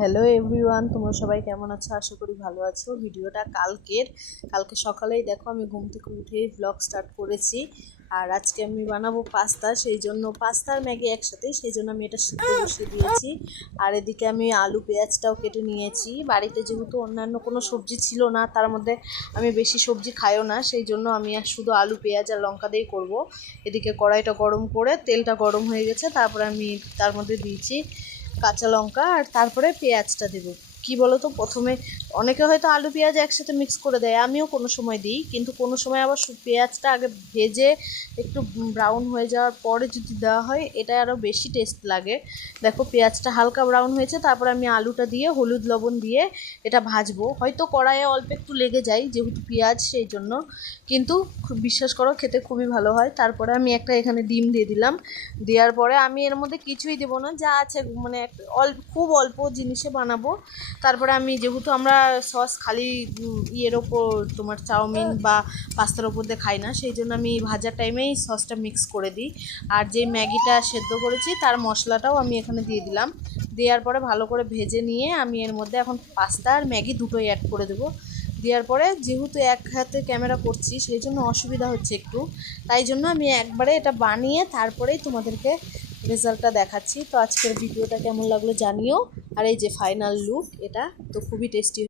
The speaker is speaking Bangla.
হ্যালো এভরিওয়ান, তোমরা সবাই কেমন আছো? আশা করি ভালো আছো। ভিডিওটা কালকে সকালেই দেখো আমি ঘুম থেকে উঠেই ব্লগ স্টার্ট করেছি। আর আজকে আমি বানাবো পাস্তা, সেই জন্য পাস্তা আর ম্যাগি একসাথে, সেই জন্য আমি এটা সিদ্ধ বসিয়ে দিয়েছি। আর এদিকে আমি আলু পেঁয়াজটাও কেটে নিয়েছি। বাড়িতে যেহেতু অন্যান্য কোনো সবজি ছিল না, তার মধ্যে আমি বেশি সবজি খাইও না, সেই জন্য আমি আর শুধু আলু পেঁয়াজ আর লঙ্কা দিয়েই করবো। এদিকে কড়াইটা গরম করে তেলটা গরম হয়ে গেছে, তারপরে আমি তার মধ্যে দিয়েছি কাঁচা লঙ্কা আর তারপরে পেঁয়াজটা দেবো। কি বলো তো, প্রথমে অনেকে হয়তো আলু পেঁয়াজ একসাথে মিক্স করে দেয়, আমিও কোনো সময় দিই, কিন্তু কোনো সময় আবার পেঁয়াজটা আগে ভেজে একটু ব্রাউন হয়ে যাওয়ার পরে যদি দেওয়া হয় এটা আরও বেশি টেস্ট লাগে। দেখো পেঁয়াজটা হালকা ব্রাউন হয়েছে, তারপর আমি আলুটা দিয়ে হলুদ লবণ দিয়ে এটা ভাজবো। হয়তো কড়াইয়ে অল্প একটু লেগে যায় যেহেতু পেঁয়াজ, সেই জন্য, কিন্তু বিশ্বাস করো খেতে খুবই ভালো হয়। তারপরে আমি একটা এখানে ডিম দিয়ে দিলাম। দেওয়ার পরে আমি এর মধ্যে কিছুই দেবো না, যা আছে মানে খুব অল্প জিনিসে বানাবো। তারপরে আমি যেহেতু আমরা সস খালি ইয়ের ওপর তোমার চাউমিন বা পাস্তার ওপর দিয়ে খাই না, সেই জন্য আমি ভাজার টাইমেই সসটা মিক্স করে দিই। আর যে ম্যাগিটা সেদ্ধ করেছি তার মশলাটাও আমি এখানে দিয়ে দিলাম। দেওয়ার পরে ভালো করে ভেজে নিয়ে আমি এর মধ্যে এখন পাস্তা আর ম্যাগি দুটোই অ্যাড করে দেবো। দেওয়ার পরে যেহেতু এক হাতে ক্যামেরা করছি সেই জন্য অসুবিধা হচ্ছে একটু, তাই জন্য আমি একবারে এটা বানিয়ে তারপরেই তোমাদেরকে রেজাল্টটা দেখাচ্ছি। তো আজকের ভিডিওটা কেমন লাগলো জানিও। আর এই যে ফাইনাল লুক, এটা তো খুবই টেস্টি।